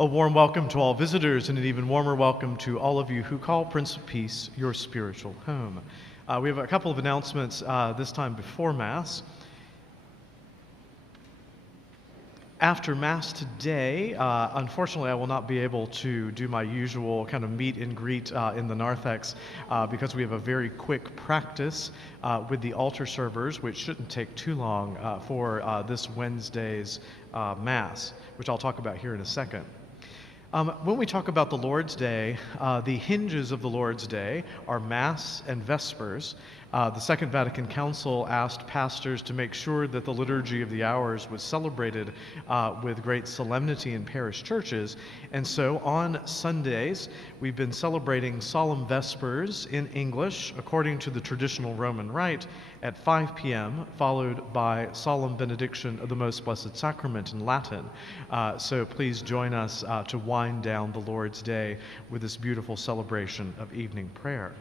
A warm welcome to all visitors and an even warmer welcome to all of you who call Prince of Peace your spiritual home. We have a couple of announcements this time before Mass. After Mass today, unfortunately I will not be able to do my usual kind of meet and greet in the narthex because we have a very quick practice with the altar servers, which shouldn't take too long for this Wednesday's Mass, which I'll talk about here in a second. When we talk about the Lord's Day, the hinges of the Lord's Day are Mass and Vespers. The Second Vatican Council asked pastors to make sure that the Liturgy of the Hours was celebrated with great solemnity in parish churches. And so on Sundays, we've been celebrating Solemn Vespers in English, according to the traditional Roman Rite, at 5 p.m., followed by Solemn Benediction of the Most Blessed Sacrament in Latin. So please join us to wind down the Lord's Day with this beautiful celebration of evening prayer.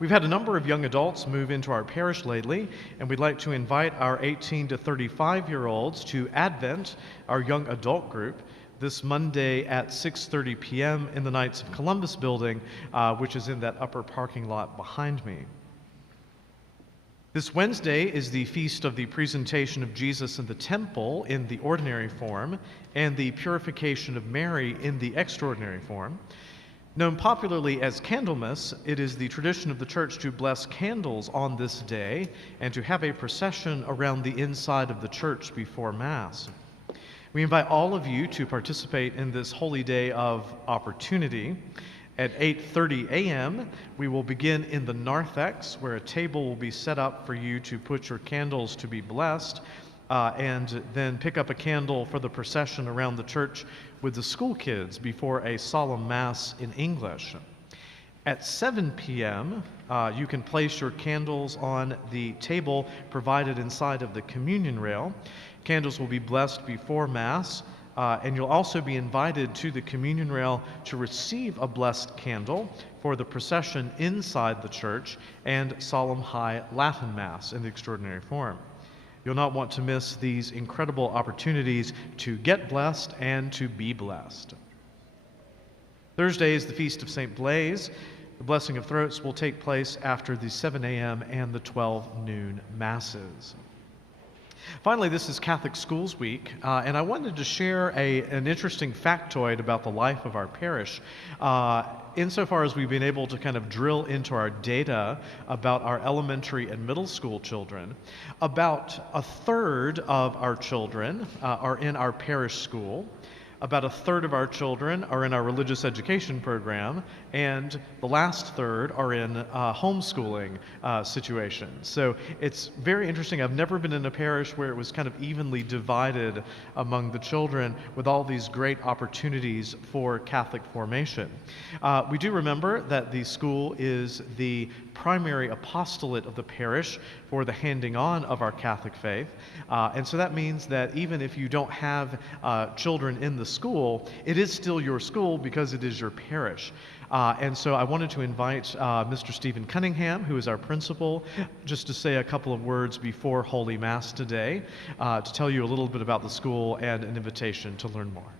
We've had a number of young adults move into our parish lately, and we'd like to invite our 18 to 35-year-olds to Advent, our young adult group, this Monday at 6:30 p.m. in the Knights of Columbus building, which is in that upper parking lot behind me. This Wednesday is the feast of the presentation of Jesus in the temple in the ordinary form and the purification of Mary in the extraordinary form. Known popularly as Candlemas, it is the tradition of the Church to bless candles on this day and to have a procession around the inside of the church before Mass. We invite all of you to participate in this holy day of opportunity. At 8:30 a.m., we will begin in the narthex, where a table will be set up for you to put your candles to be blessed, and then pick up a candle for the procession around the church with the school kids before a solemn Mass in English. At 7 p.m., you can place your candles on the table provided inside of the communion rail. Candles will be blessed before Mass, and you'll also be invited to the communion rail to receive a blessed candle for the procession inside the church and solemn high Latin Mass in the extraordinary form. You'll not want to miss these incredible opportunities to get blessed and to be blessed. Thursday is the Feast of St. Blaise. The Blessing of Throats will take place after the 7 a.m. and the 12 noon Masses. Finally, this is Catholic Schools Week, and I wanted to share an interesting factoid about the life of our parish. Insofar as we've been able to kind of drill into our data about our elementary and middle school children, about a third of our children are in our parish school. About a third of our children are in our religious education program, and the last third are in homeschooling situations. So it's very interesting. I've never been in a parish where it was kind of evenly divided among the children with all these great opportunities for Catholic formation. We do remember that the school is the primary apostolate of the parish for the handing on of our Catholic faith. And so that means that even if you don't have children in the school, it is still your school because it is your parish. And so I wanted to invite Mr. Stephen Cunningham, who is our principal, just to say a couple of words before Holy Mass today, to tell you a little bit about the school and an invitation to learn more.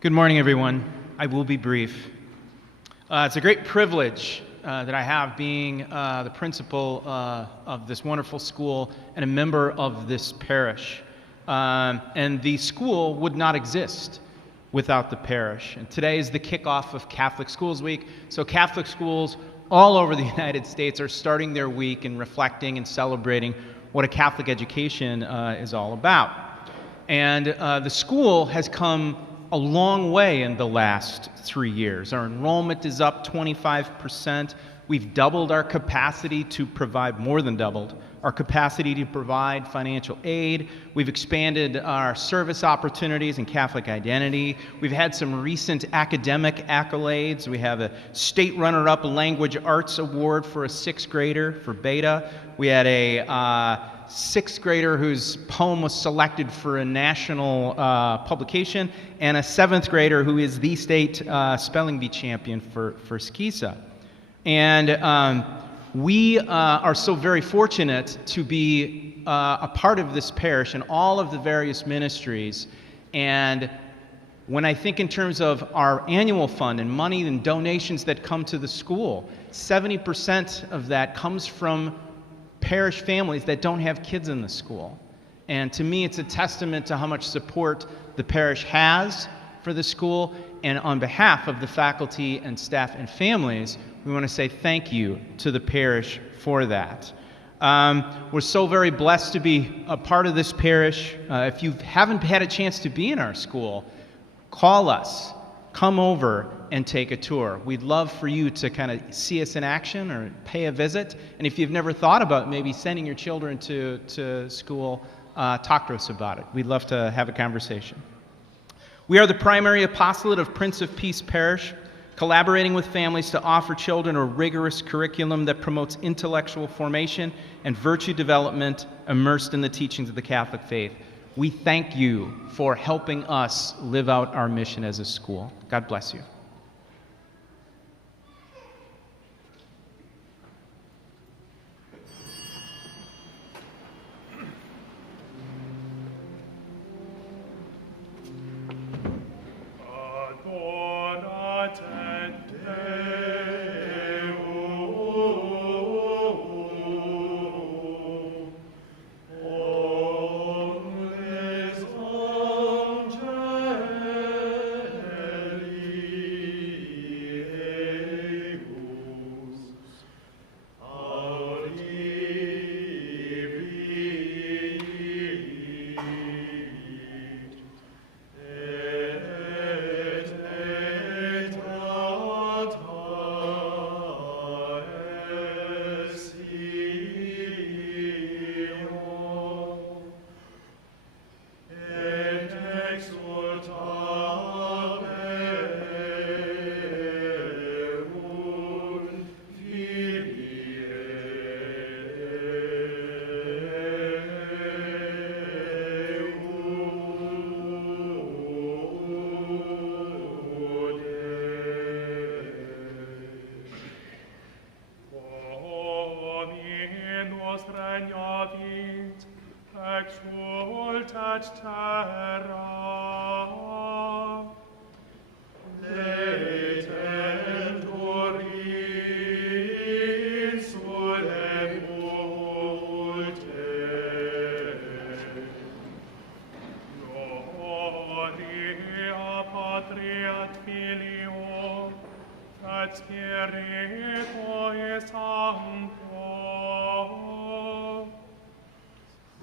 Good morning, everyone. I will be brief. It's a great privilege that I have being the principal of this wonderful school and a member of this parish. And the school would not exist without the parish. And today is the kickoff of Catholic Schools Week. So Catholic schools all over the United States are starting their week and reflecting and celebrating what a Catholic education is all about. And the school has come a long way in the last 3 years. Our enrollment is up 25%. We've doubled our capacity to provide, more than doubled, our capacity to provide financial aid. We've expanded our service opportunities and Catholic identity. We've had some recent academic accolades. We have a state runner-up Language Arts Award for a 6th grader for Beta. We had a 6th grader whose poem was selected for a national publication, and a 7th grader who is the state spelling bee champion for Skisa. And We are so very fortunate to be a part of this parish and all of the various ministries. And when I think in terms of our annual fund and money and donations that come to the school, 70% of that comes from parish families that don't have kids in the school. And to me, it's a testament to how much support the parish has for the school. And on behalf of the faculty and staff and families, we want to say thank you to the parish for that. We're so very blessed to be a part of this parish. If you haven't had a chance to be in our school, call us, come over and take a tour. We'd love for you to kind of see us in action or pay a visit. And if you've never thought about maybe sending your children to school, talk to us about it. We'd love to have a conversation. We are the primary apostolate of Prince of Peace Parish, collaborating with families to offer children a rigorous curriculum that promotes intellectual formation and virtue development immersed in the teachings of the Catholic faith. We thank you for helping us live out our mission as a school. God bless you. exultat terra. Letentur insulem multe. Gloria Patri et Filio et Spiritui Sancto.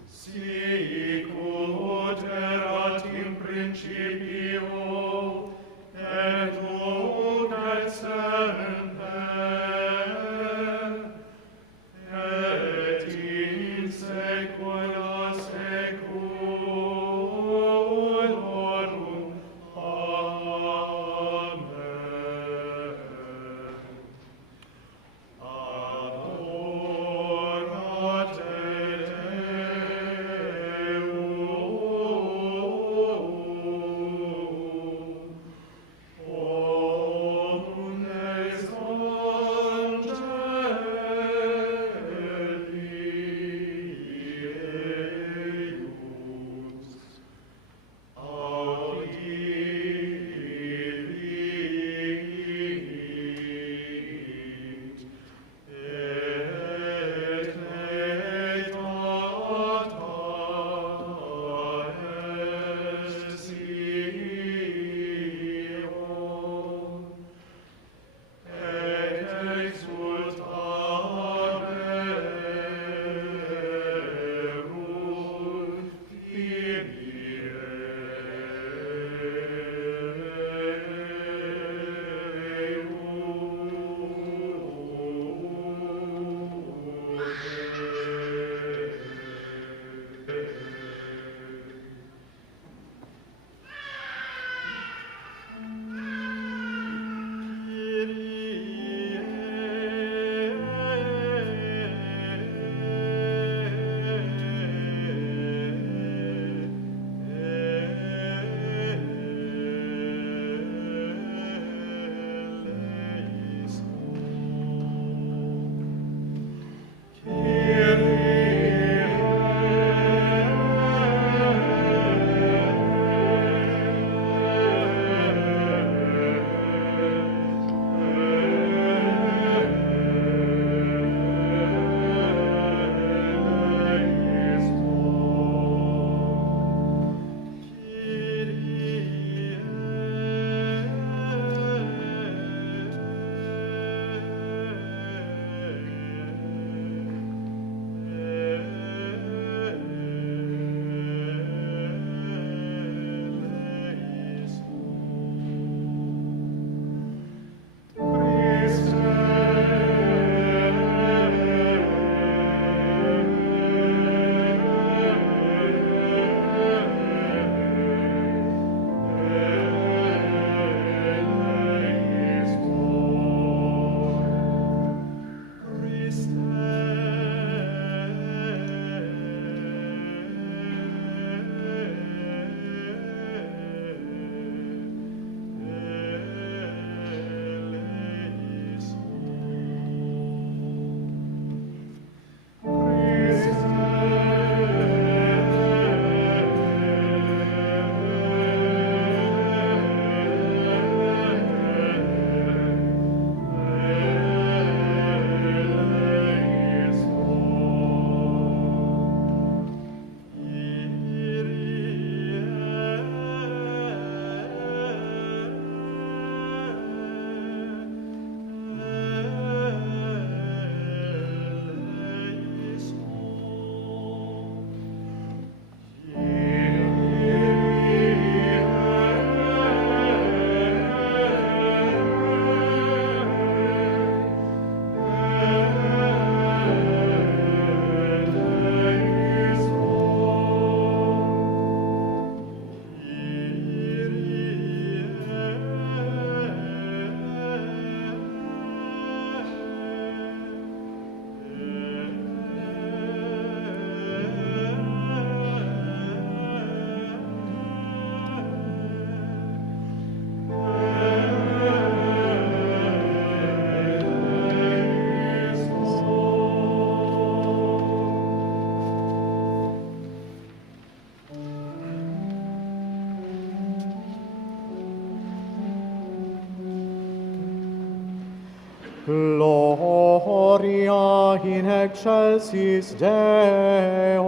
Sic ut erat in principio, et nunc et semper, et in saecula saeculorum. Amen. Adorat et Gloria in excelsis Deo.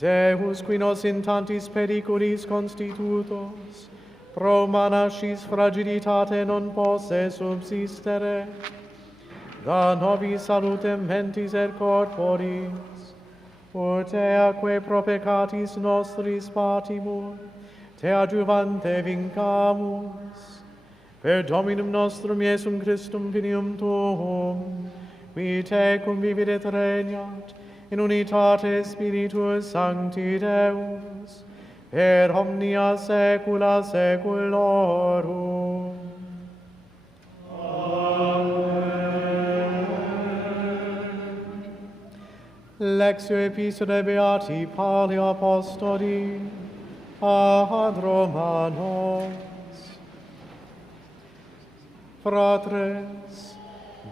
Deus, qui nos in tantis periculis constitutos, pro manascis fragilitate non posse subsistere, da nobis salutem mentis et corporis, ut teaque pro peccatis nostris patimur, te adjuvante vincamus, per Dominum nostrum Iesum Christum filium tuum, qui te convivit et regnat, in unitate Spiritus Sancti Deus, per omnia saecula saeculorum. Lectio Epistolae Beati Pauli Apostoli ad Romanos. Fratres,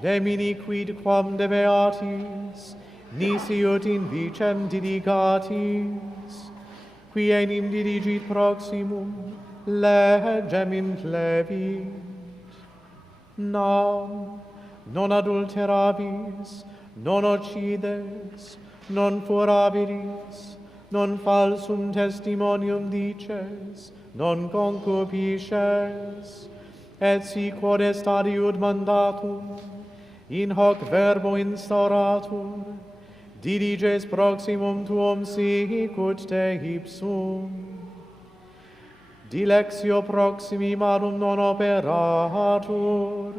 nemini quid quam de Beatis, nisi ut in vicem diligatis, qui enim dirigit proximum, legem in plebit. Nam, non adulterabis, non occides, non furabilis, non falsum testimonium dices, non concupisces, et si quod est adiud mandatum, in hoc verbo instauratur, diliges proximum tuum sicut te ipsum. Dilectio proximi marum non operatur,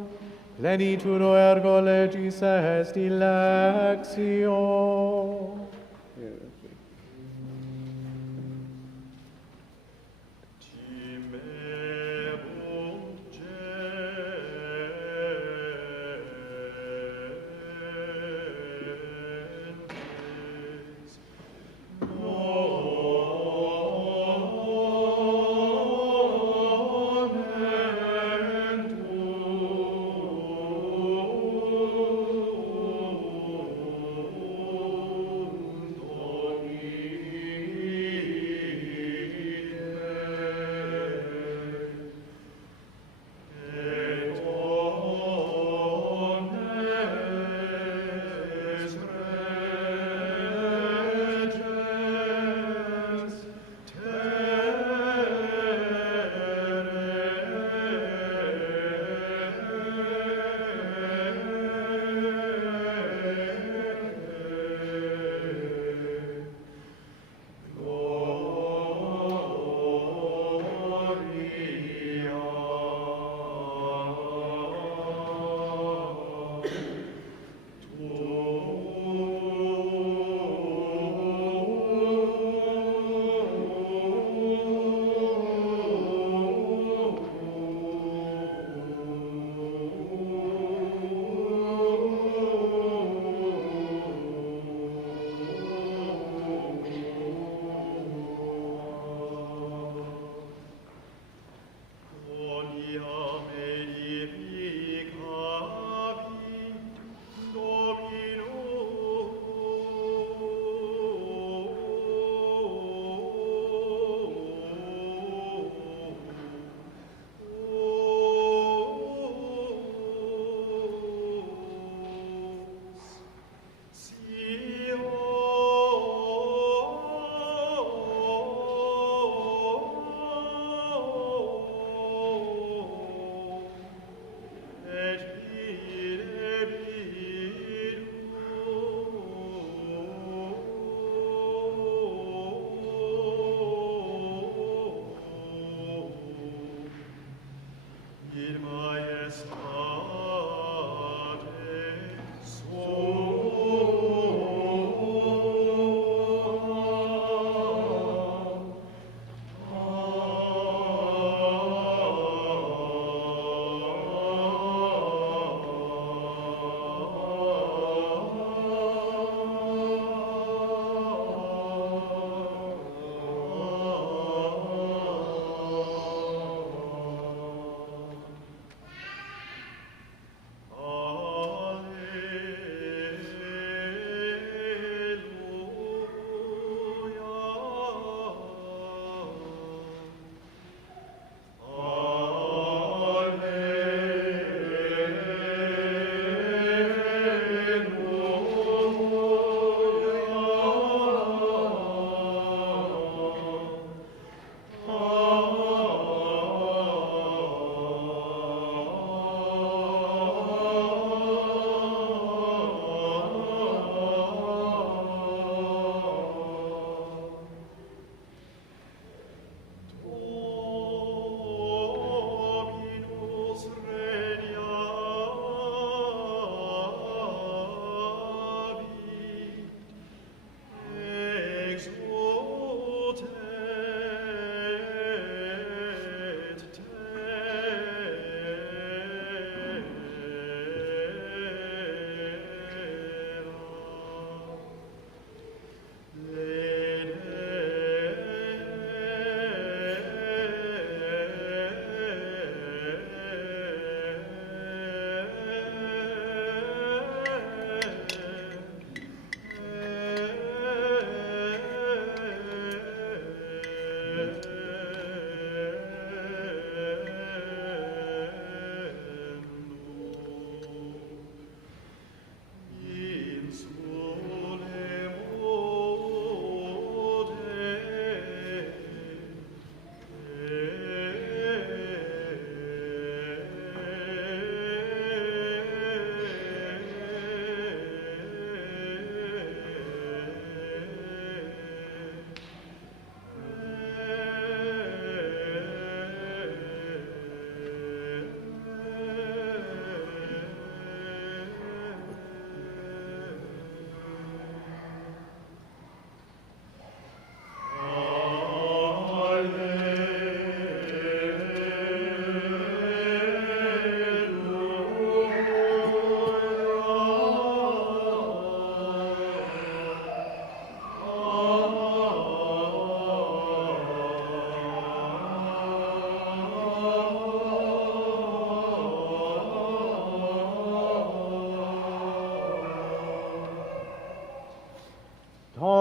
plenitudo ergo legis est dilectio.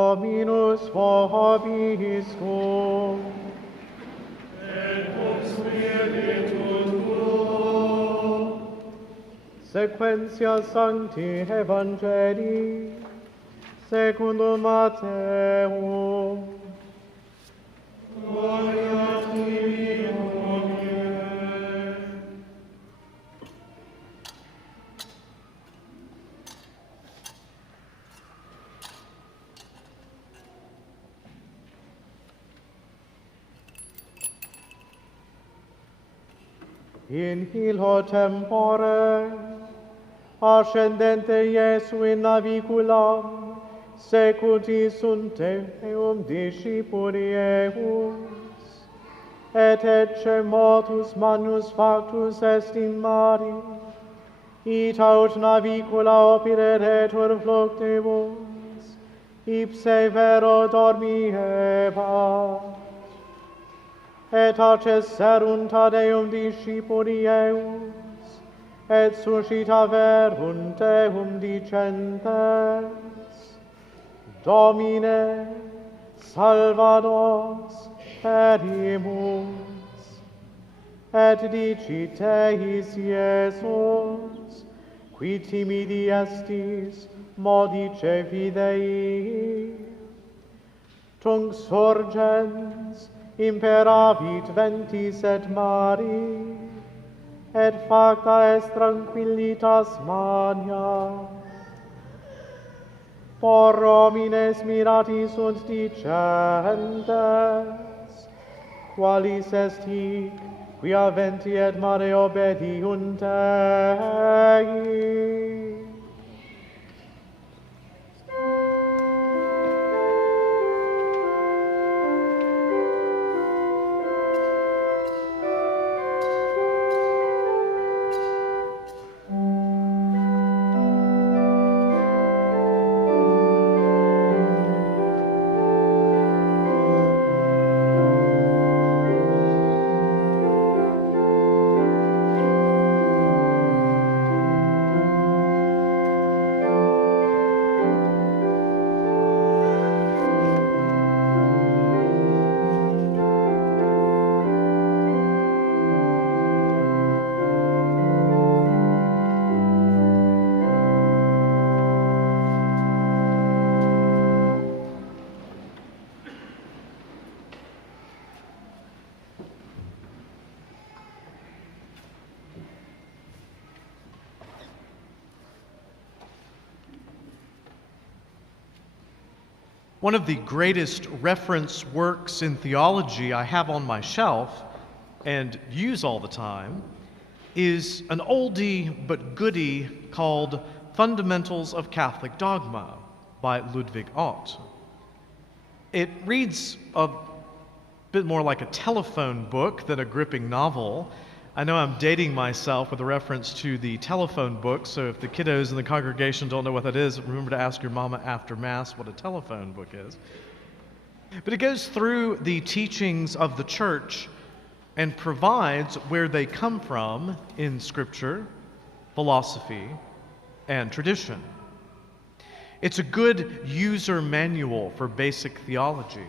Dominus vobiscum. Et cum spiritu tuo. Sequentia Sancti Evangelii secundum Matteum. Gloria tibi, o Domine. In illo tempore, ascendente Iesu in naviculam, secuti sunt eum discipuli eus, et ecce motus manus factus est in mari, it aut navicula opereretur fluctibus, ipse vero dormiebat. Et accesserunt ad eum discipuli eus, et suscitaverunt eum dicentes, Domine, salva nos, perimus. Et dicit eis Iesus, qui timidi estis, modice fidei, tunc surgens, imperavit ventis et mari, et facta est tranquillitas magna. Por homines mirati sunt dicentes, qualis est hic, quia venti et mare obediunt ei. One of the greatest reference works in theology I have on my shelf and use all the time is an oldie but goodie called Fundamentals of Catholic Dogma by Ludwig Ott. It reads a bit more like a telephone book than a gripping novel. I know I'm dating myself with a reference to the telephone book, so if the kiddos in the congregation don't know what that is, remember to ask your mama after Mass what a telephone book is. But it goes through the teachings of the Church and provides where they come from in Scripture, philosophy, and tradition. It's a good user manual for basic theology.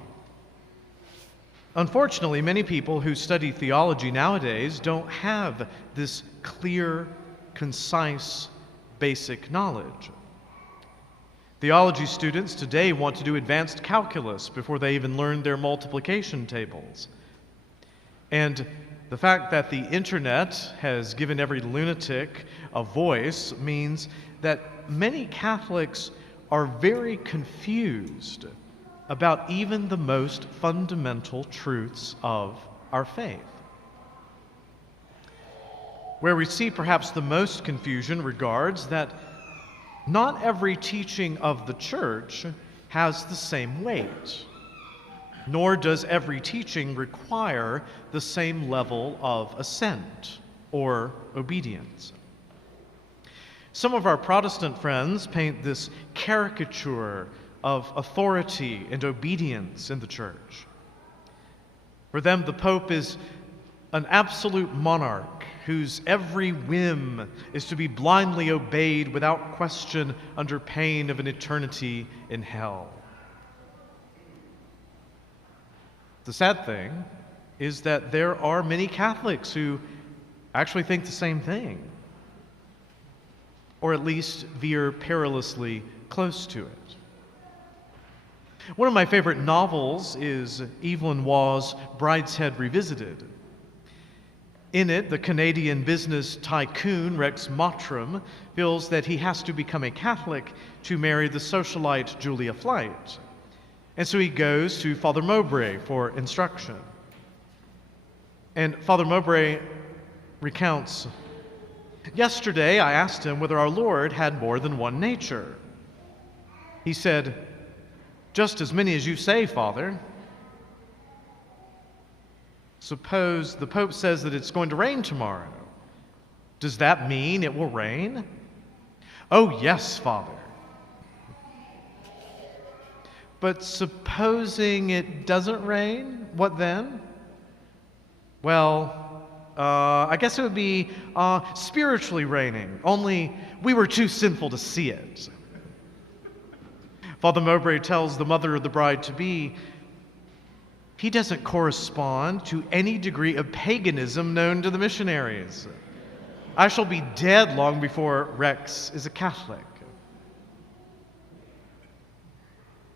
Unfortunately, many people who study theology nowadays don't have this clear, concise, basic knowledge. Theology students today want to do advanced calculus before they even learn their multiplication tables. And the fact that the internet has given every lunatic a voice means that many Catholics are very confused about even the most fundamental truths of our faith. Where we see perhaps the most confusion regards that not every teaching of the Church has the same weight, nor does every teaching require the same level of assent or obedience. Some of our Protestant friends paint this caricature of authority and obedience in the Church. For them, the Pope is an absolute monarch whose every whim is to be blindly obeyed without question under pain of an eternity in hell. The sad thing is that there are many Catholics who actually think the same thing, or at least veer perilously close to it. One of my favorite novels is Evelyn Waugh's Brideshead Revisited. In it, the Canadian business tycoon Rex Mottram feels that he has to become a Catholic to marry the socialite Julia Flight. And so he goes to Father Mowbray for instruction. And Father Mowbray recounts, "Yesterday I asked him whether our Lord had more than one nature. He said, 'Just as many as you say, Father.' Suppose the Pope says that it's going to rain tomorrow. Does that mean it will rain?" "Oh, yes, Father." "But supposing it doesn't rain, what then?" "Well, I guess it would be spiritually raining, only we were too sinful to see it." Father Mowbray tells the mother of the bride-to-be, "He doesn't correspond to any degree of paganism known to the missionaries. I shall be dead long before Rex is a Catholic."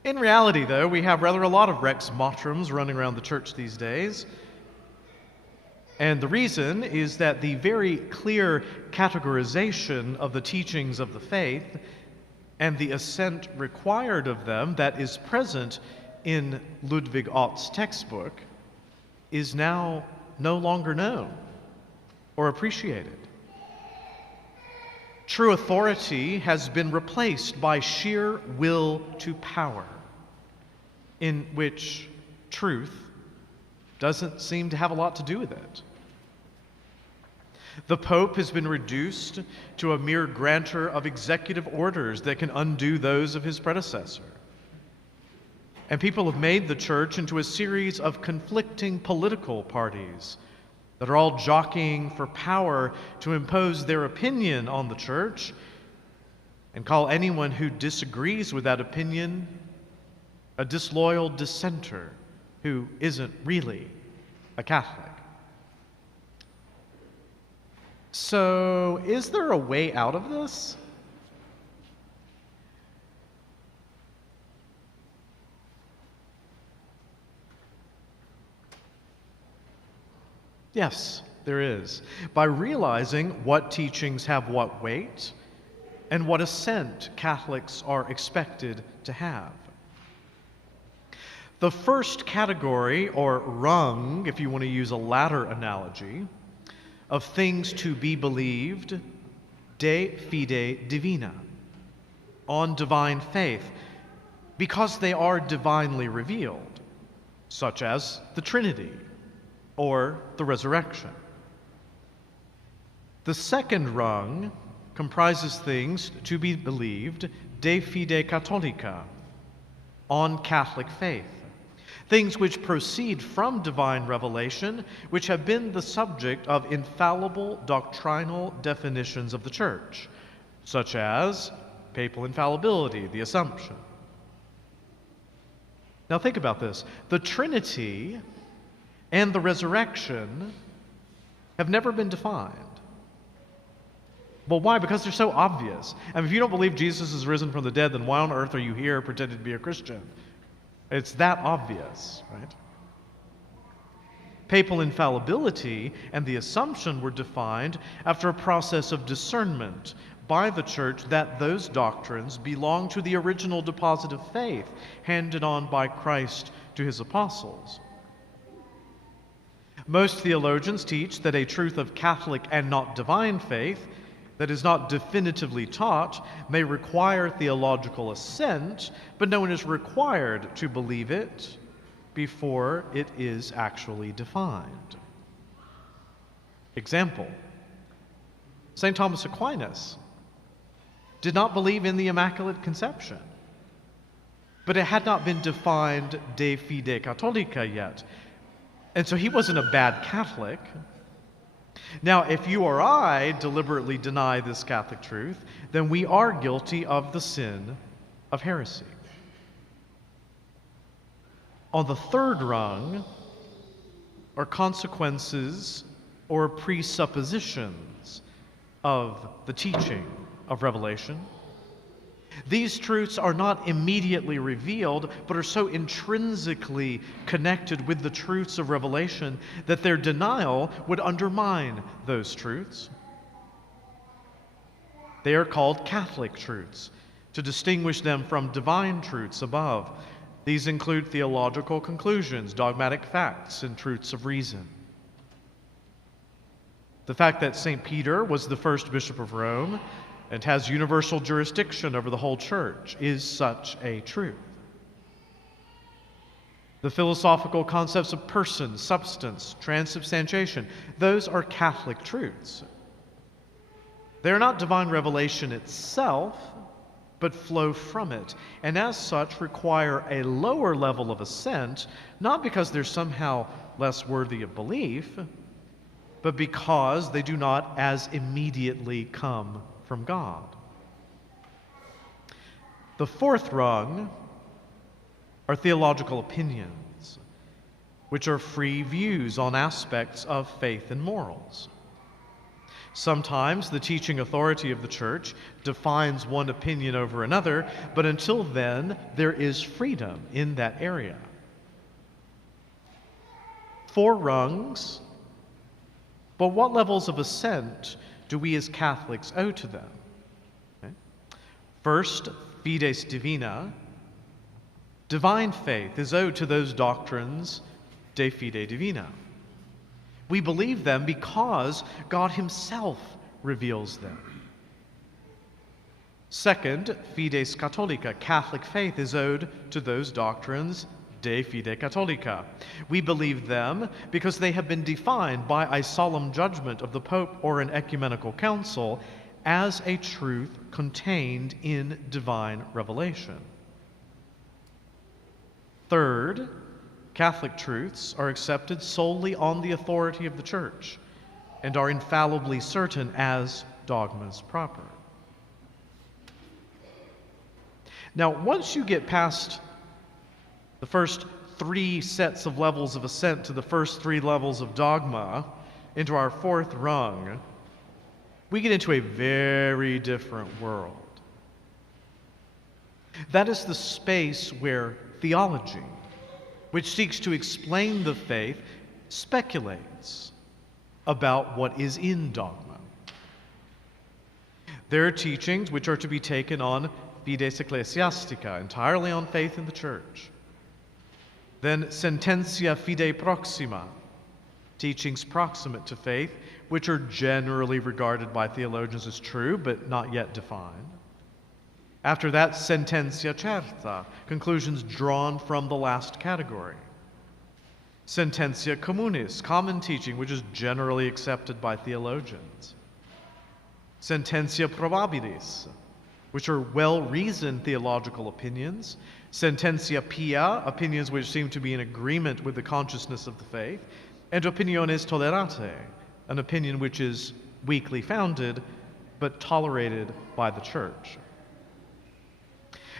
In reality, though, we have rather a lot of Rex Mottrams running around the church these days. And the reason is that the very clear categorization of the teachings of the faith and the assent required of them that is present in Ludwig Ott's textbook is now no longer known or appreciated. True authority has been replaced by sheer will to power, in which truth doesn't seem to have a lot to do with it. The Pope has been reduced to a mere grantor of executive orders that can undo those of his predecessor. And people have made the church into a series of conflicting political parties that are all jockeying for power to impose their opinion on the church and call anyone who disagrees with that opinion a disloyal dissenter who isn't really a Catholic. So, is there a way out of this? Yes, there is. By realizing what teachings have what weight and what assent Catholics are expected to have. The first category, or rung, if you want to use a ladder analogy, of things to be believed, de fide divina, on divine faith, because they are divinely revealed, such as the Trinity or the resurrection. The second rung comprises things to be believed, de fide catholica, on Catholic faith, things which proceed from divine revelation, which have been the subject of infallible doctrinal definitions of the Church, such as papal infallibility, the Assumption. Now think about this. The Trinity and the resurrection have never been defined. Well, why? Because they're so obvious. I mean, if you don't believe Jesus is risen from the dead, then why on earth are you here pretending to be a Christian? It's that obvious, right? Papal infallibility and the Assumption were defined after a process of discernment by the Church that those doctrines belong to the original deposit of faith handed on by Christ to his apostles. Most theologians teach that a truth of Catholic and not divine faith that is not definitively taught may require theological assent, but no one is required to believe it before it is actually defined. Example, St. Thomas Aquinas did not believe in the Immaculate Conception, but it had not been defined de fide catholica yet, and so he wasn't a bad Catholic. Now, if you or I deliberately deny this Catholic truth, then we are guilty of the sin of heresy. On the third rung, are consequences or presuppositions of the teaching of Revelation. These truths are not immediately revealed, but are so intrinsically connected with the truths of Revelation that their denial would undermine those truths. They are called Catholic truths, to distinguish them from divine truths above. These include theological conclusions, dogmatic facts, and truths of reason. The fact that St. Peter was the first bishop of Rome and has universal jurisdiction over the whole church is such a truth. The philosophical concepts of person, substance, transubstantiation, those are Catholic truths. They are not divine revelation itself, but flow from it, and as such require a lower level of assent, not because they're somehow less worthy of belief, but because they do not as immediately come from God. The fourth rung are theological opinions, which are free views on aspects of faith and morals. Sometimes the teaching authority of the Church defines one opinion over another, but until then, there is freedom in that area. 4 rungs, but what levels of assent do we as Catholics owe to them? Okay. First, fides divina. Divine faith is owed to those doctrines de fide divina. We believe them because God Himself reveals them. Second, fides catholica. Catholic faith is owed to those doctrines de fide catholica. We believe them because they have been defined by a solemn judgment of the Pope or an ecumenical council as a truth contained in divine revelation. Third, Catholic truths are accepted solely on the authority of the Church and are infallibly certain as dogmas proper. Now, once you get past the first 3 sets of levels of assent to the first 3 levels of dogma into our 4th rung, we get into a very different world. That is the space where theology, which seeks to explain the faith, speculates about what is in dogma. There are teachings which are to be taken on fides ecclesiastica, entirely on faith in the Church. Then sententia fidei proxima, teachings proximate to faith, which are generally regarded by theologians as true, but not yet defined. After that, sententia certa, conclusions drawn from the last category. Sententia communis, common teaching, which is generally accepted by theologians. Sententia probabilis, which are well-reasoned theological opinions. Sententia pia, opinions which seem to be in agreement with the consciousness of the faith. And opiniones toleratae, an opinion which is weakly founded, but tolerated by the Church.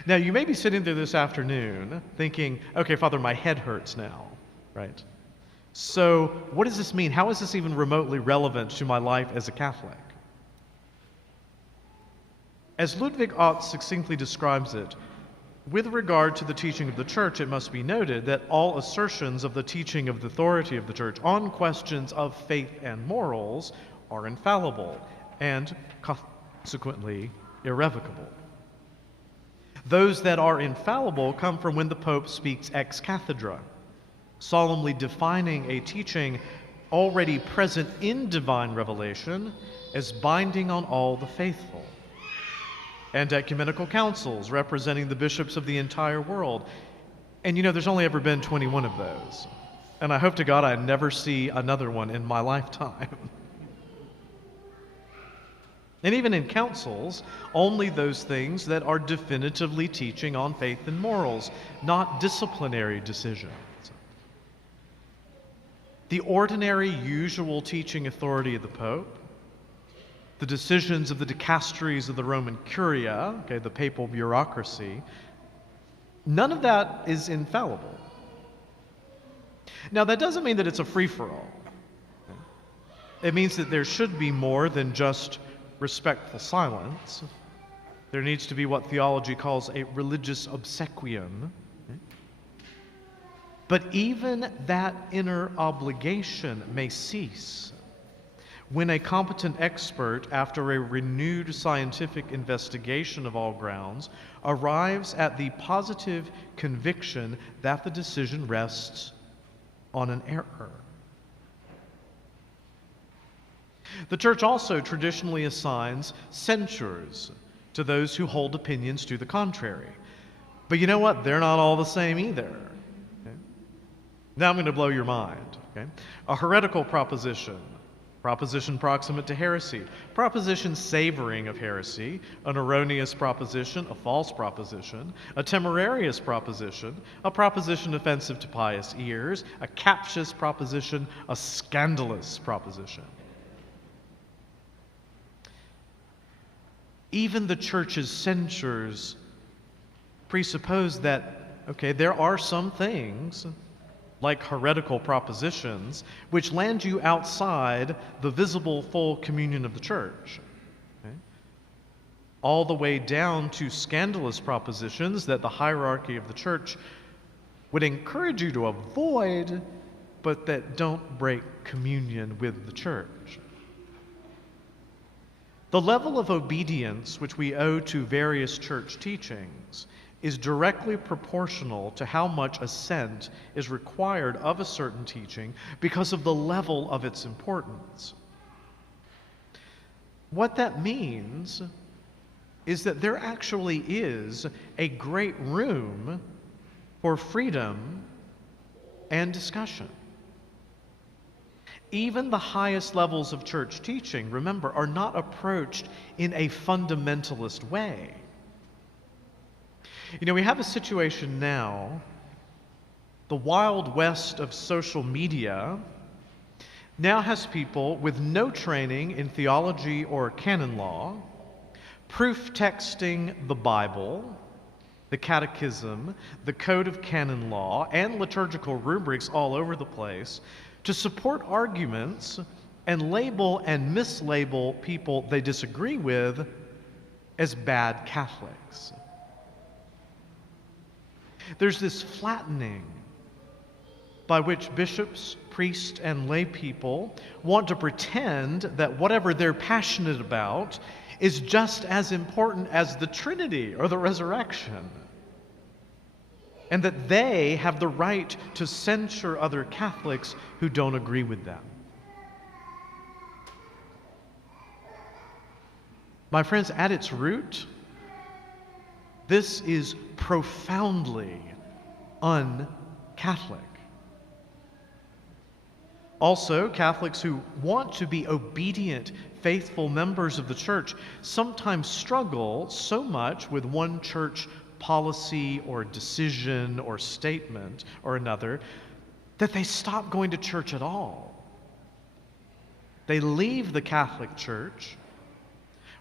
Now, you may be sitting there this afternoon thinking, okay, Father, my head hurts now, right? So what does this mean? How is this even remotely relevant to my life as a Catholic? As Ludwig Ott succinctly describes it, with regard to the teaching of the Church, it must be noted that all assertions of the teaching of the authority of the Church on questions of faith and morals are infallible and consequently irrevocable. Those that are infallible come from when the Pope speaks ex cathedra, solemnly defining a teaching already present in divine revelation as binding on all the faithful, and ecumenical councils representing the bishops of the entire world. And there's only ever been 21 of those, and I hope to God I never see another one in my lifetime. And even in councils, only those things that are definitively teaching on faith and morals, not disciplinary decisions. The ordinary, usual teaching authority of the Pope, the decisions of the dicasteries of the Roman Curia, the papal bureaucracy, none of that is infallible. Now, that doesn't mean that it's a free-for-all. It means that there should be more than just respectful silence. There needs to be what theology calls a religious obsequium. But even that inner obligation may cease when a competent expert, after a renewed scientific investigation of all grounds, arrives at the positive conviction that the decision rests on an error. The Church also traditionally assigns censures to those who hold opinions to the contrary. But you know what? They're not all the same either. Okay? Now I'm going to blow your mind. Okay? A heretical proposition, proposition proximate to heresy, proposition savoring of heresy, an erroneous proposition, a false proposition, a temerarious proposition, a proposition offensive to pious ears, a captious proposition, a scandalous proposition. Even the Church's censures presuppose that, okay, there are some things, like heretical propositions, which land you outside the visible full communion of the Church. Okay? All the way down to scandalous propositions that the hierarchy of the Church would encourage you to avoid, but that don't break communion with the Church. The level of obedience which we owe to various church teachings is directly proportional to how much assent is required of a certain teaching because of the level of its importance. What that means is that there actually is a great room for freedom and discussion. Even the highest levels of church teaching, remember, are not approached in a fundamentalist way. You know, we have a situation now, the wild west of social media now has people with no training in theology or canon law, proof texting the Bible, the Catechism, the Code of Canon Law, and liturgical rubrics all over the place to support arguments and label and mislabel people they disagree with as bad Catholics. There's this flattening by which bishops, priests, and lay people want to pretend that whatever they're passionate about is just as important as the Trinity or the resurrection, and that they have the right to censure other Catholics who don't agree with them. My friends, at its root, this is profoundly un-Catholic. Also, Catholics who want to be obedient, faithful members of the Church sometimes struggle so much with one church policy or decision or statement or another that they stop going to church at all. They leave the Catholic Church,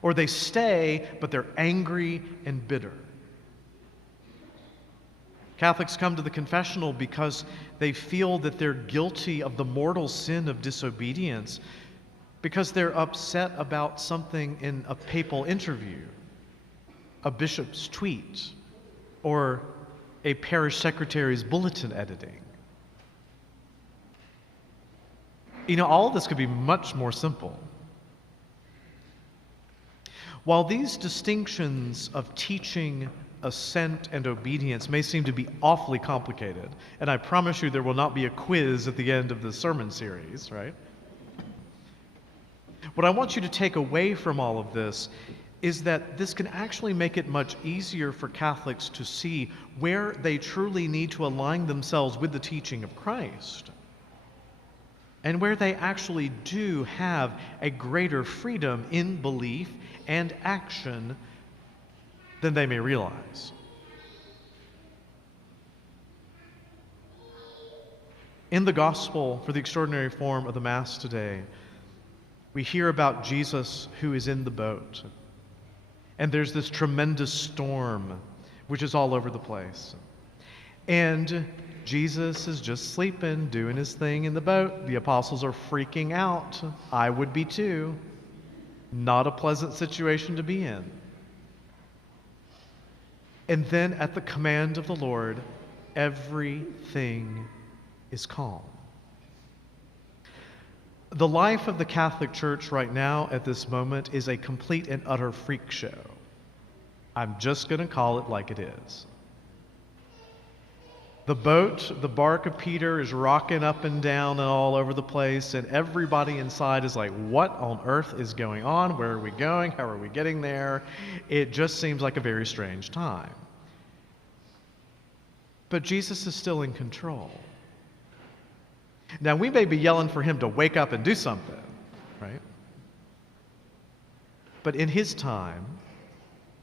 or they stay, but they're angry and bitter. Catholics come to the confessional because they feel that they're guilty of the mortal sin of disobedience, because they're upset about something in a papal interview, a bishop's tweet, or a parish secretary's bulletin editing. You know, all of this could be much more simple. While these distinctions of teaching, assent, and obedience may seem to be awfully complicated, and I promise you there will not be a quiz at the end of the sermon series, right? What I want you to take away from all of this is that this can actually make it much easier for Catholics to see where they truly need to align themselves with the teaching of Christ, and where they actually do have a greater freedom in belief and action than they may realize. In the Gospel for the extraordinary form of the Mass today, we hear about Jesus who is in the boat. And there's this tremendous storm which is all over the place. And Jesus is just sleeping, doing his thing in the boat. The apostles are freaking out. I would be too. Not a pleasant situation to be in. And then at the command of the Lord, everything is calm. The life of the Catholic Church right now at this moment is a complete and utter freak show. I'm just going to call it like it is. The boat, the bark of Peter, is rocking up and down and all over the place, and everybody inside is like, what on earth is going on? Where are we going? How are we getting there? It just seems like a very strange time. But Jesus is still in control. Now, we may be yelling for him to wake up and do something, right? But in his time,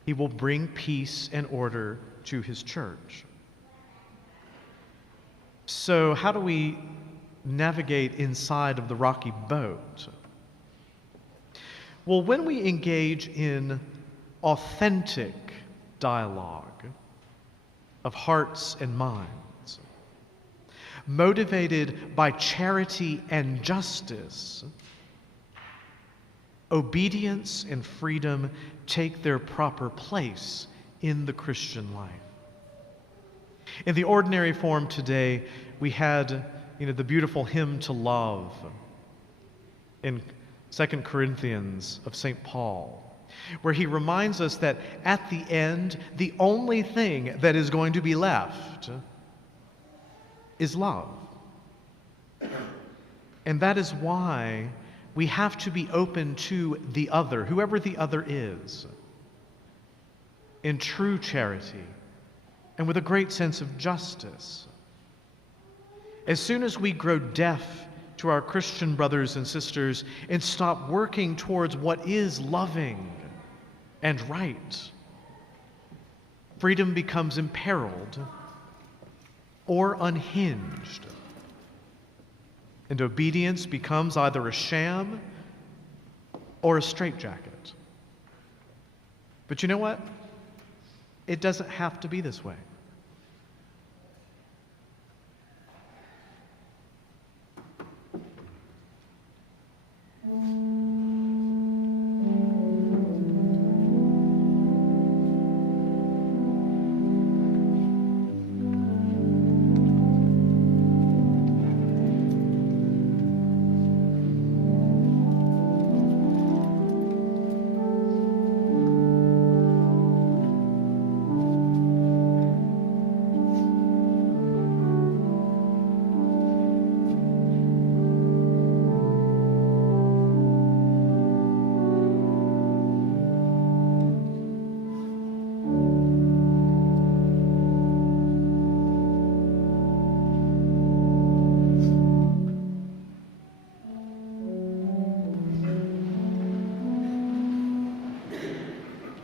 he will bring peace and order to his church. So how do we navigate inside of the rocky boat? Well, when we engage in authentic dialogue of hearts and minds, motivated by charity and justice, obedience and freedom take their proper place in the Christian life. In the ordinary form today, we had, the beautiful hymn to love in 2 Corinthians of St. Paul, where he reminds us that at the end, the only thing that is going to be left is love. And that is why we have to be open to the other, whoever the other is, in true charity and with a great sense of justice. As soon as we grow deaf to our Christian brothers and sisters and stop working towards what is loving and right, freedom becomes imperiled or unhinged, and obedience becomes either a sham or a straitjacket. But you know what? It doesn't have to be this way.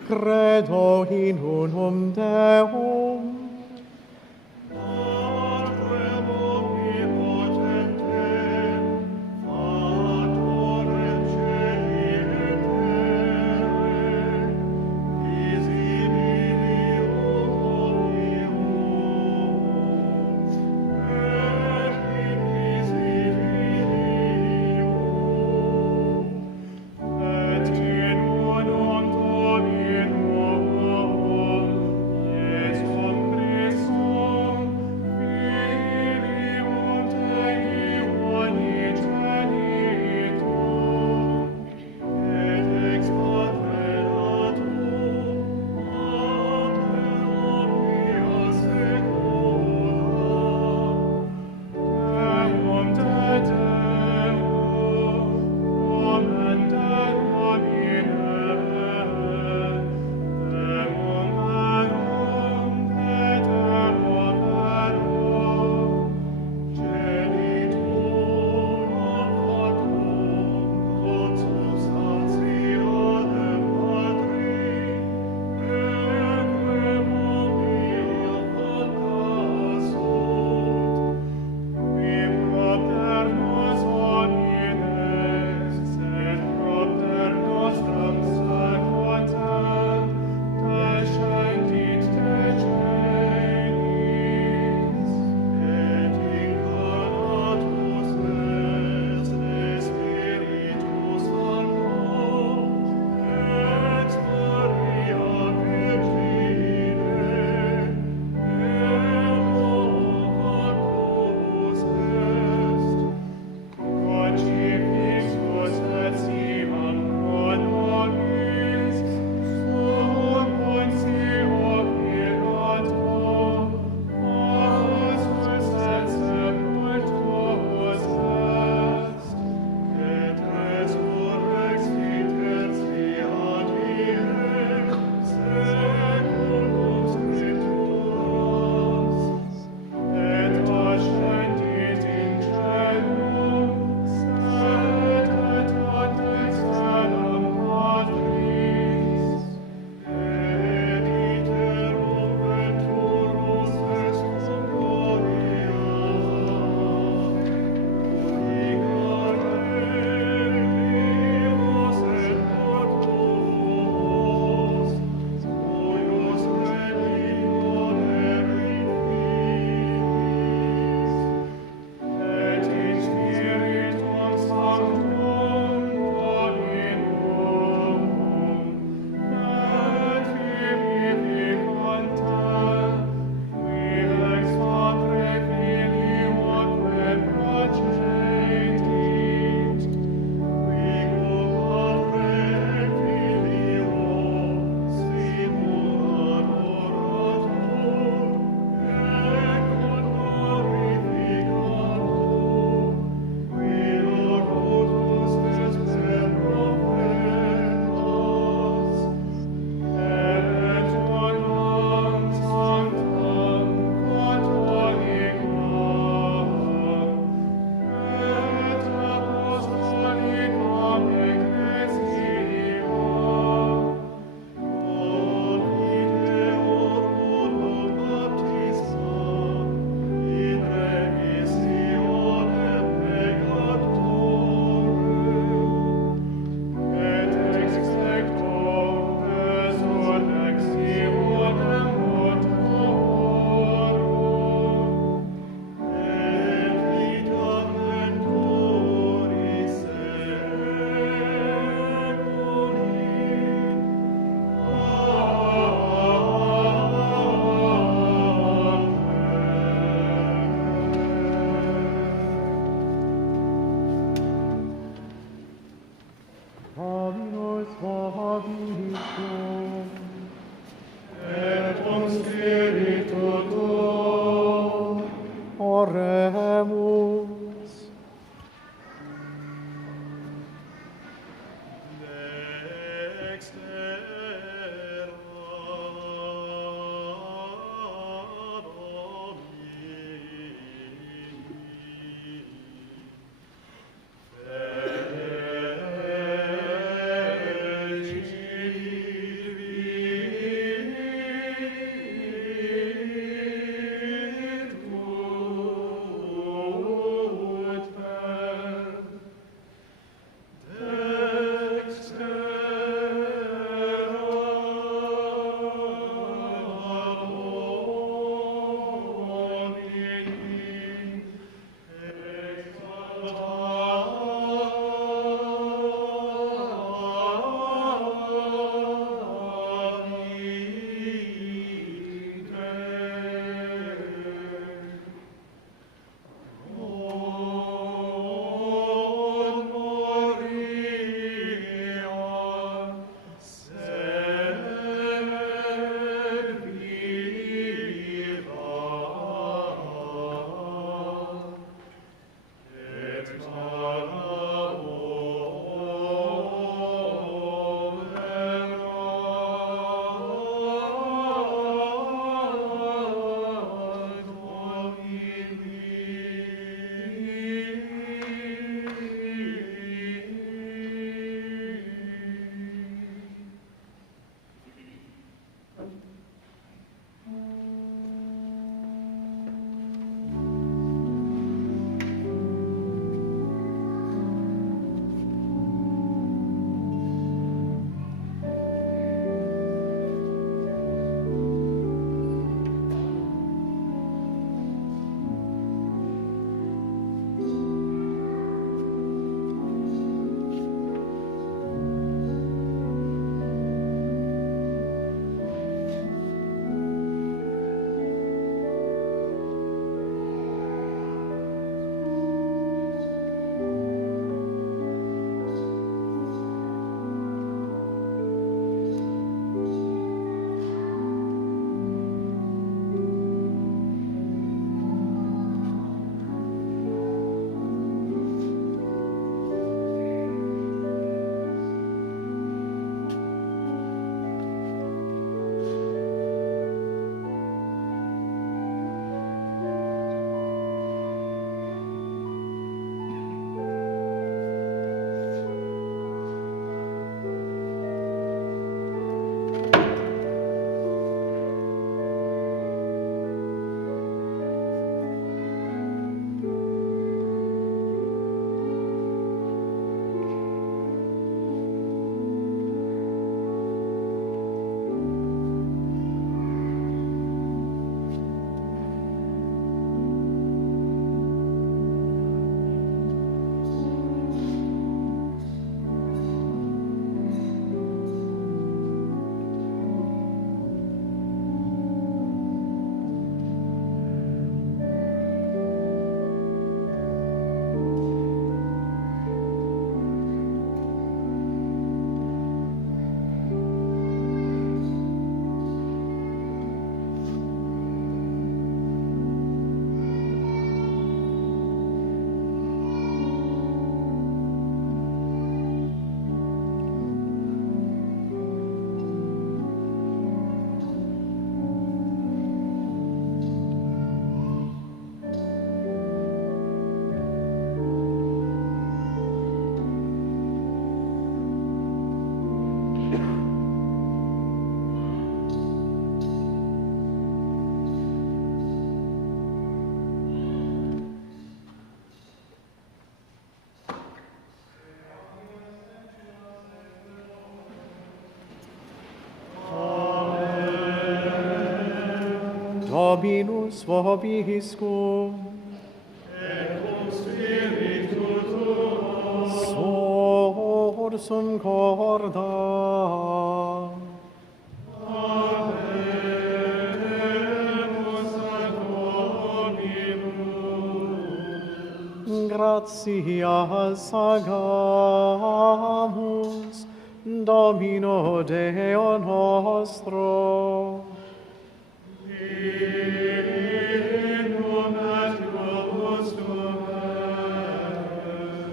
Credo in unum Deum, Et in unum Domino, Iesu Dominus vobiscum. Et cum spiritu tuo. Sursum corda. Habemus ad Dominum. Gratias agamus, Domino Deo nostro. Dignum et justum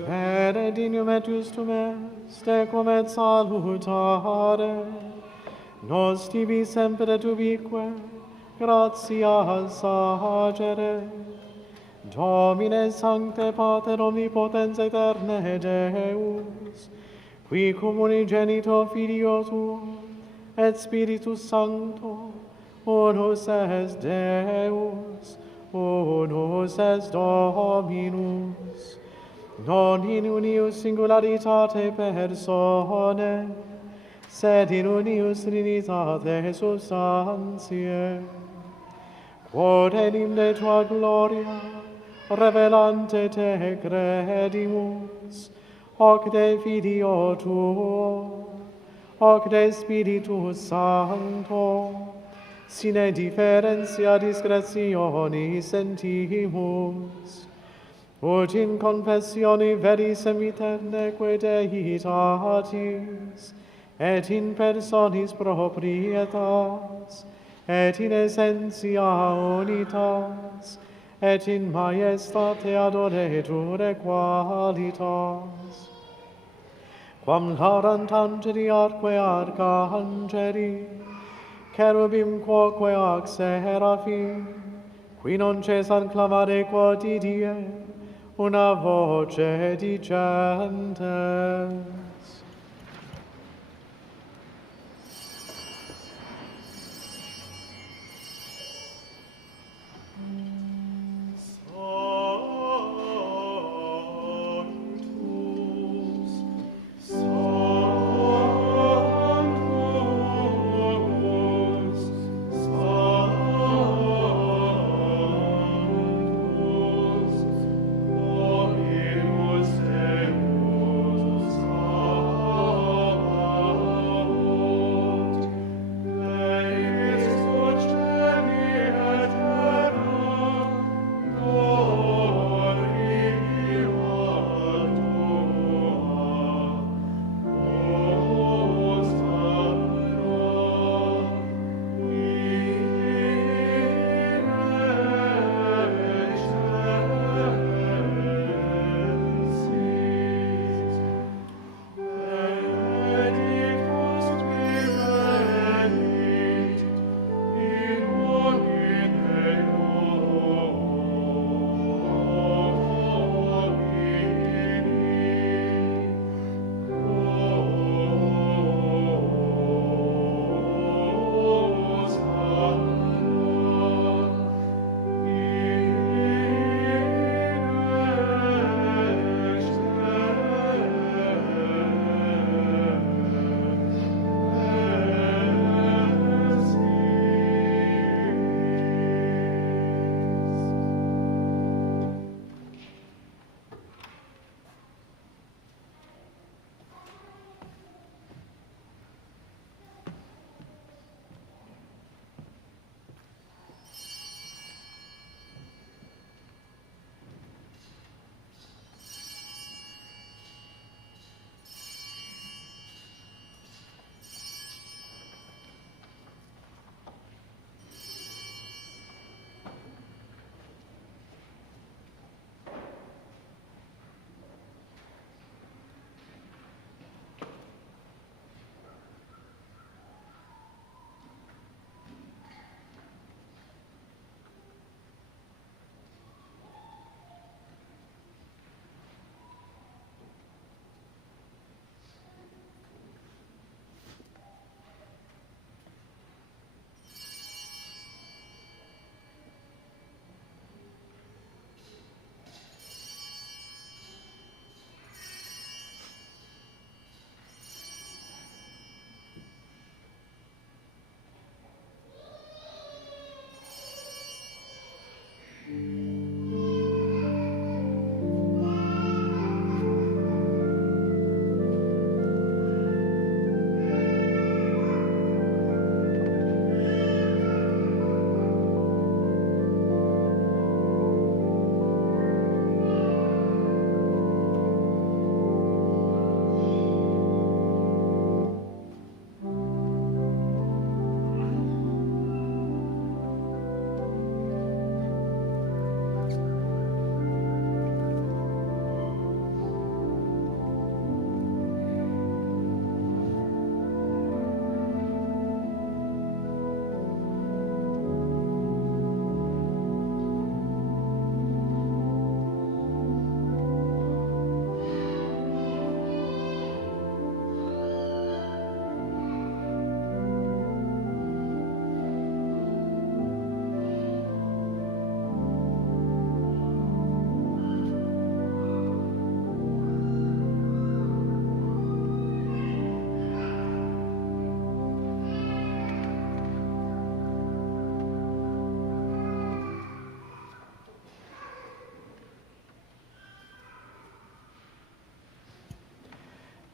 Vere dignum et justum est, ecum et salutare, nos tibi semper et ubique, gratias agere. Domine Sancte Pater Omnipotens Aeterne Deus, qui cum unigenito Filio Tuo, et Spiritus Sancto, unus est Deus, unus est Dominus, non in unius singularitate persone, sed in unius trinitate substantiae, quod enim de tua gloria, revelante te credimus, hoc de Filio Tuo, hoc de Spiritus Sancto, sine differentia discretionis sentimus, ut in confessione veris semiterneque Deitatis, et in personis proprietas, et in essentia unitas, et in majestate adoretur qualitas. Quam laurant angeli atque arcangeli, cherubim quoque ac seraphim, qui non cessant clamare quotidie, una voce dicentes. Sanctus, Dominus Deus,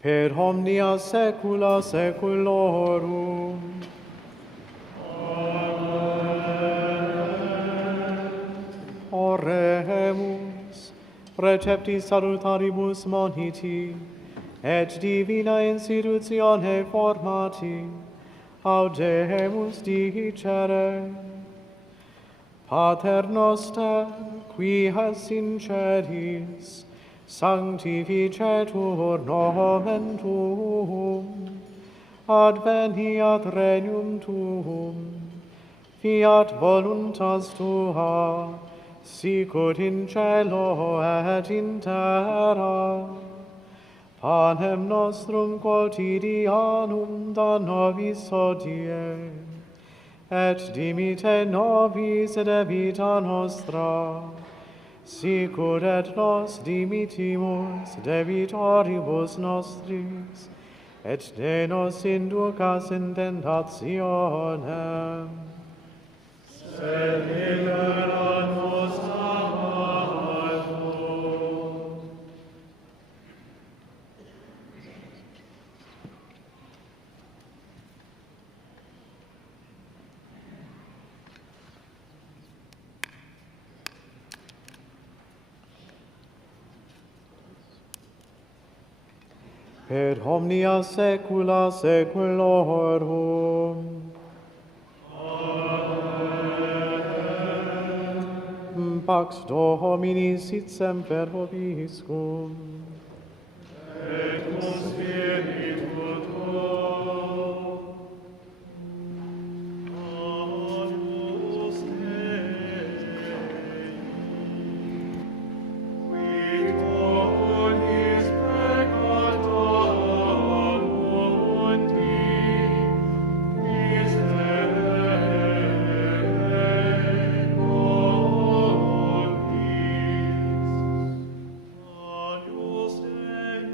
Per omnia saecula saeculorum. Oremus, recepti salutaribus moniti, et divina institutione formati, audemus dicere. Pater noster, qui es in celis, sanctificetur nomen tuum, adveniat regnum tuum, fiat voluntas tua, sicut in cielo et in terra. Panem nostrum quotidianum da nobis hodie, et dimite nobis debita nostra, sicut et nos dimitimus debitoribus nostris, et ne nos inducas in tentationem, sed libera nos a malo. Per omnia saecula saeculorum. Amen. Pax Domini sit semper vobiscum. Et cum spiritu tuo. Agnus Dei, qui tollis peccatorum mundi, miserere nobis. Agnus Dei,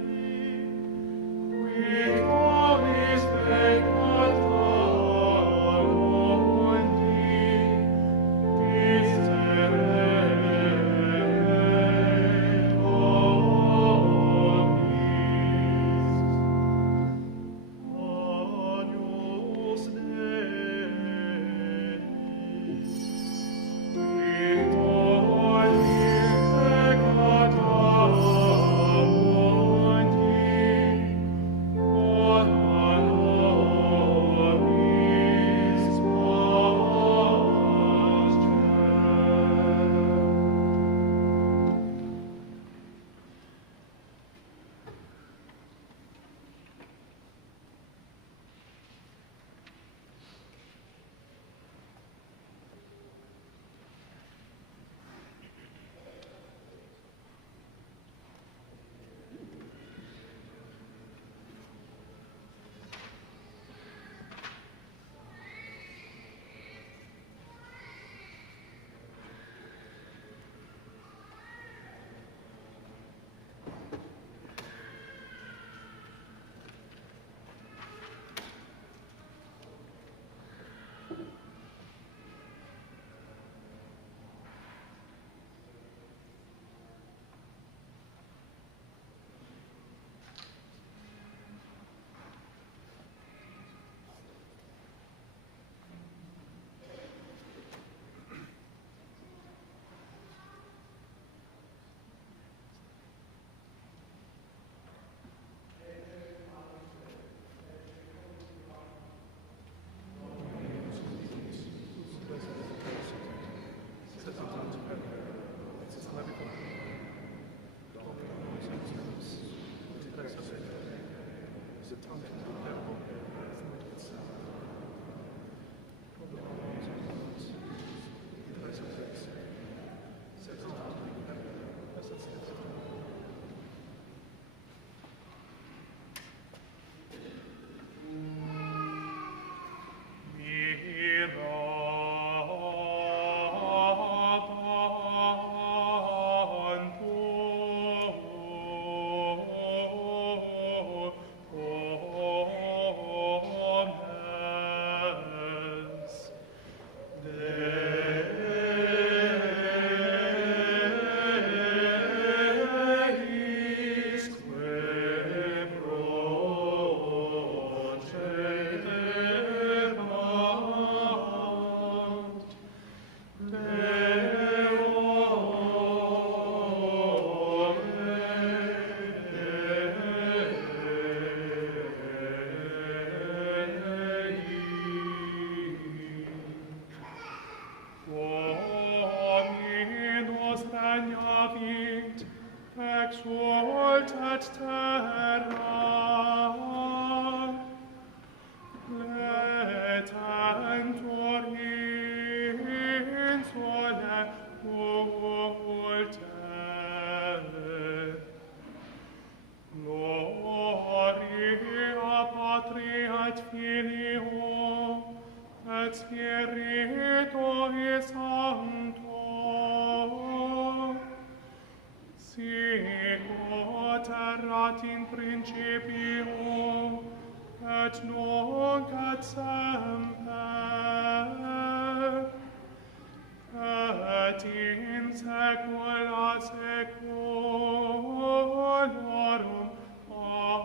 erat in principio, et nunc et semper, et in saecula saeculorum. Amen.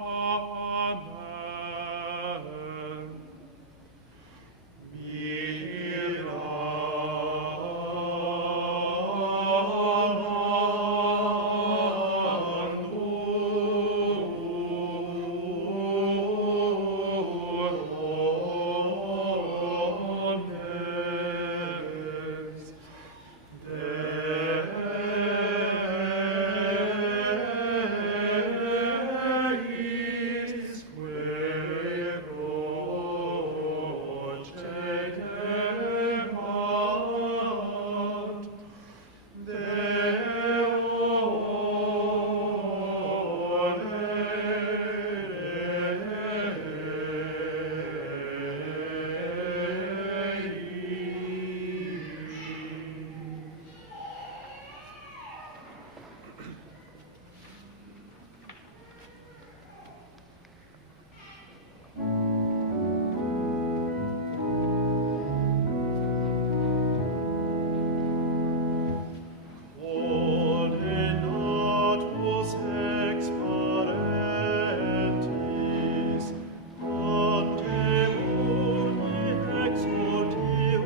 Ordenatus ex parentis, ante mundi exordium,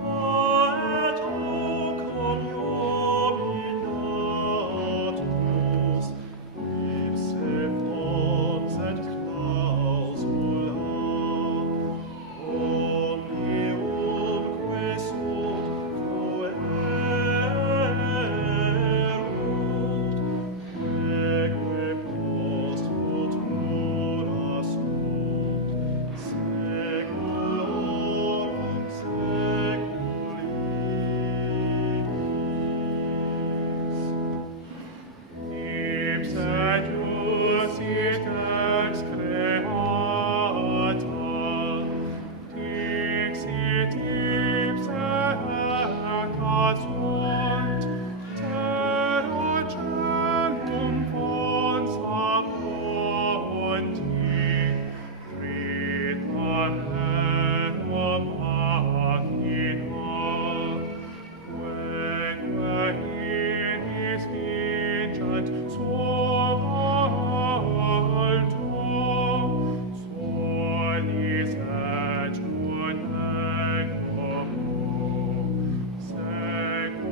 et hoc omniominatus, ipse fons et clausula, omniumque sunt eque post futura sunt, saeculorum saeculis. Ipse Dusit ex creata, dixit ipse ecat sunt, terra celum fons aponti, rita rerum machina, queque inis vincet suo alto, solis et unequo, secula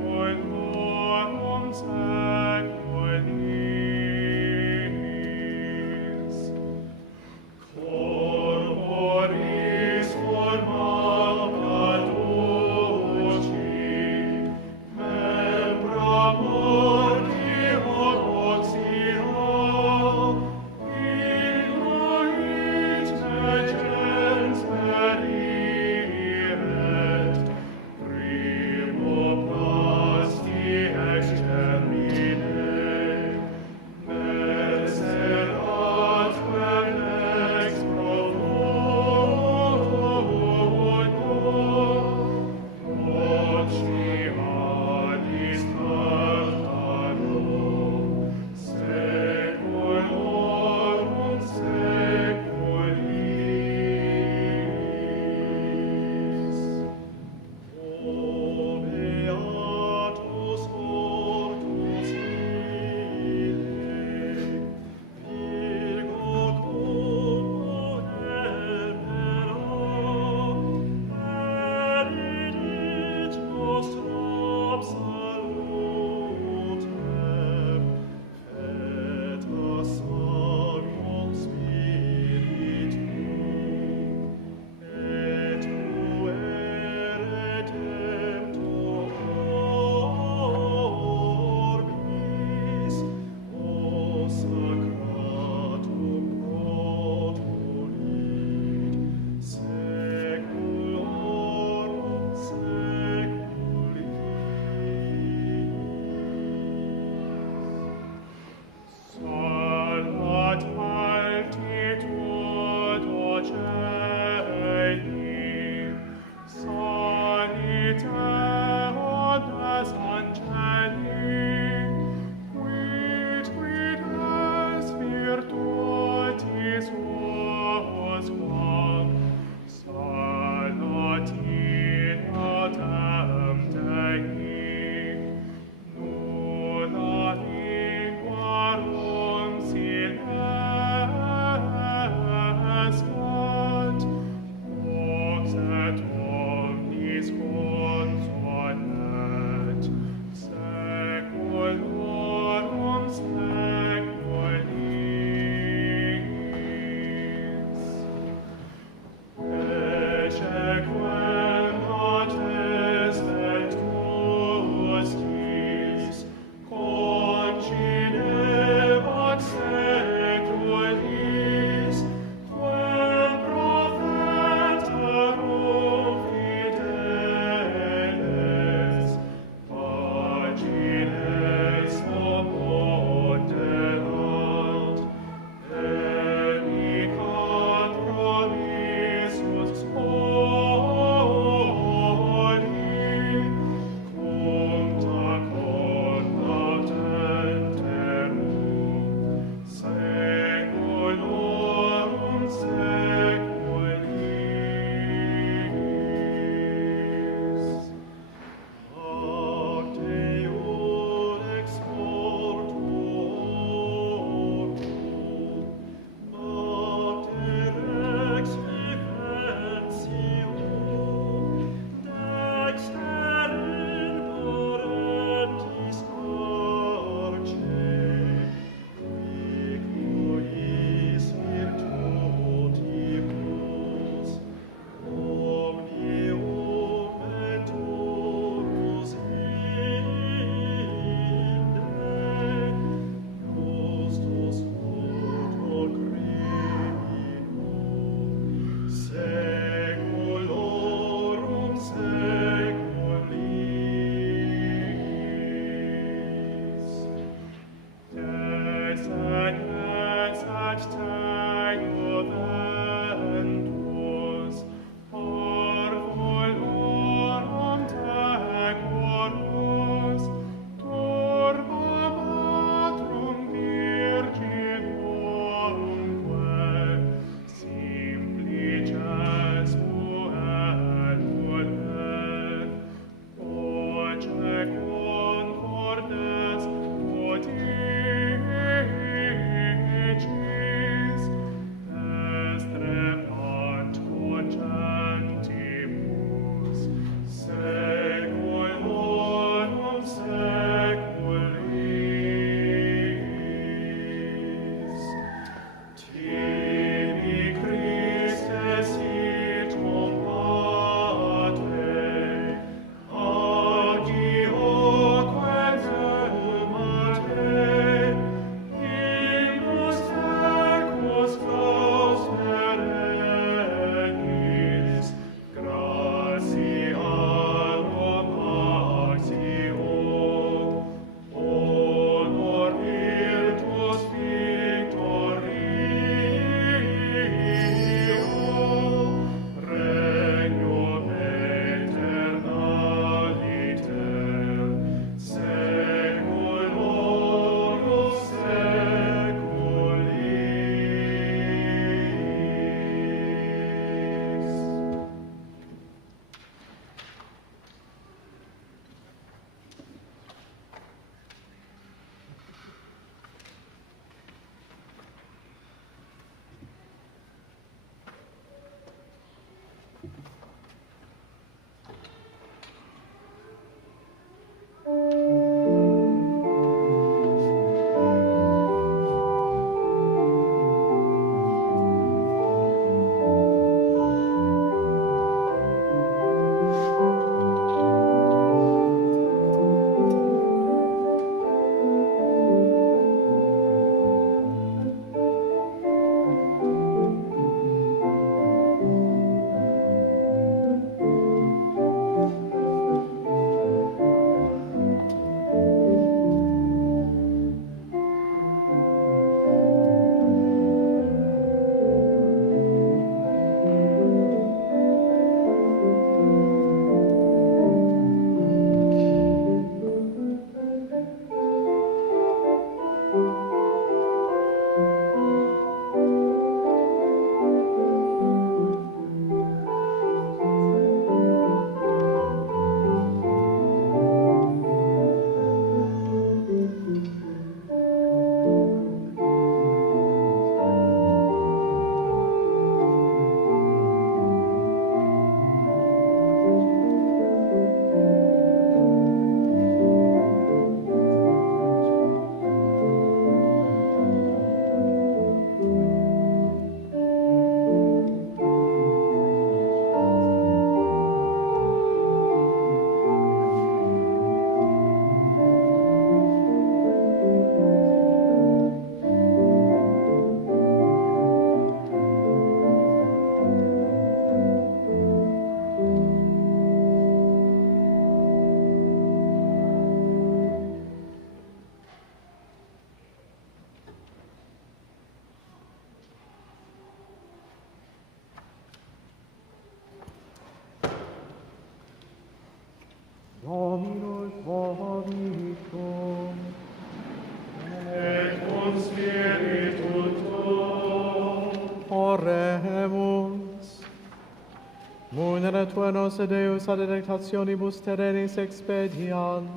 tua nos Deus ad delectationibus terrenis expediant,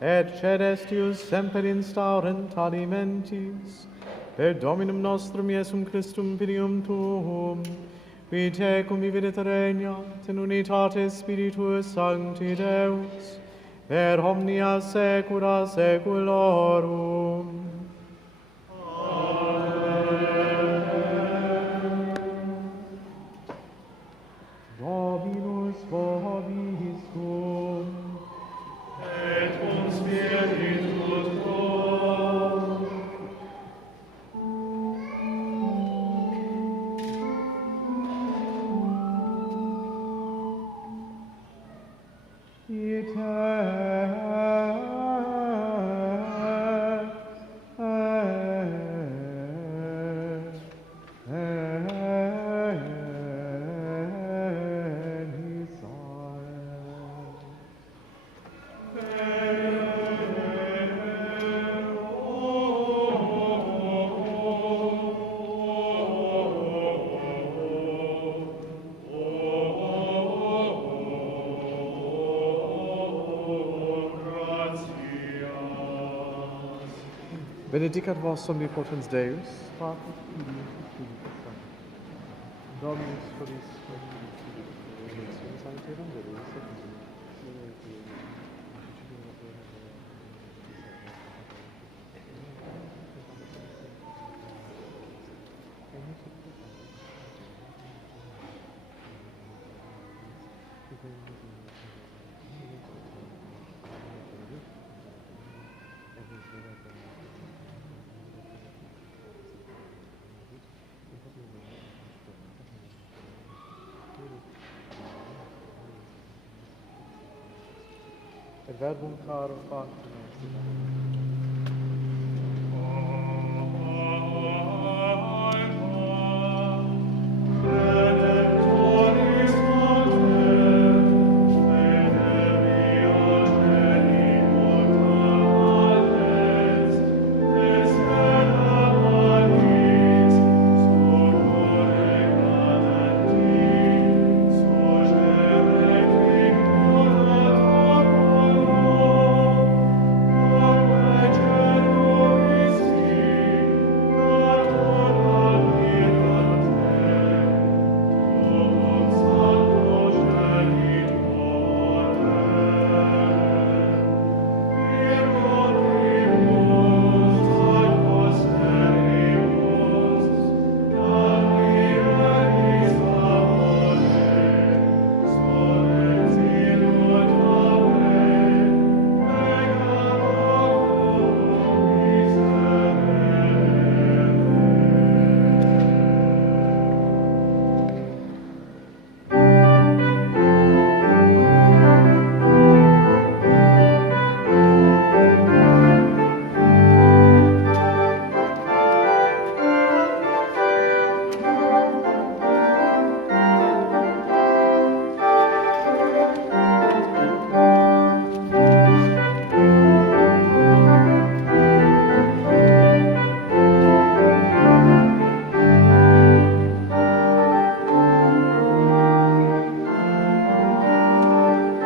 et celestius semper instaurent alimentis, per Dominum nostrum Iesum Christum filium tuum, qui tecum vivit et regnat in unitate Spiritus Sancti Deus, per omnia saecula saeculorum. Dominus vobiscum. Et cum spiritu tuo. Benedicat vos omnipotens Deus, Pater, Filius, et Spiritus Sanctus. Dominus vobiscum, et Sancte Evangelii secundum. Et verbum caro factum est.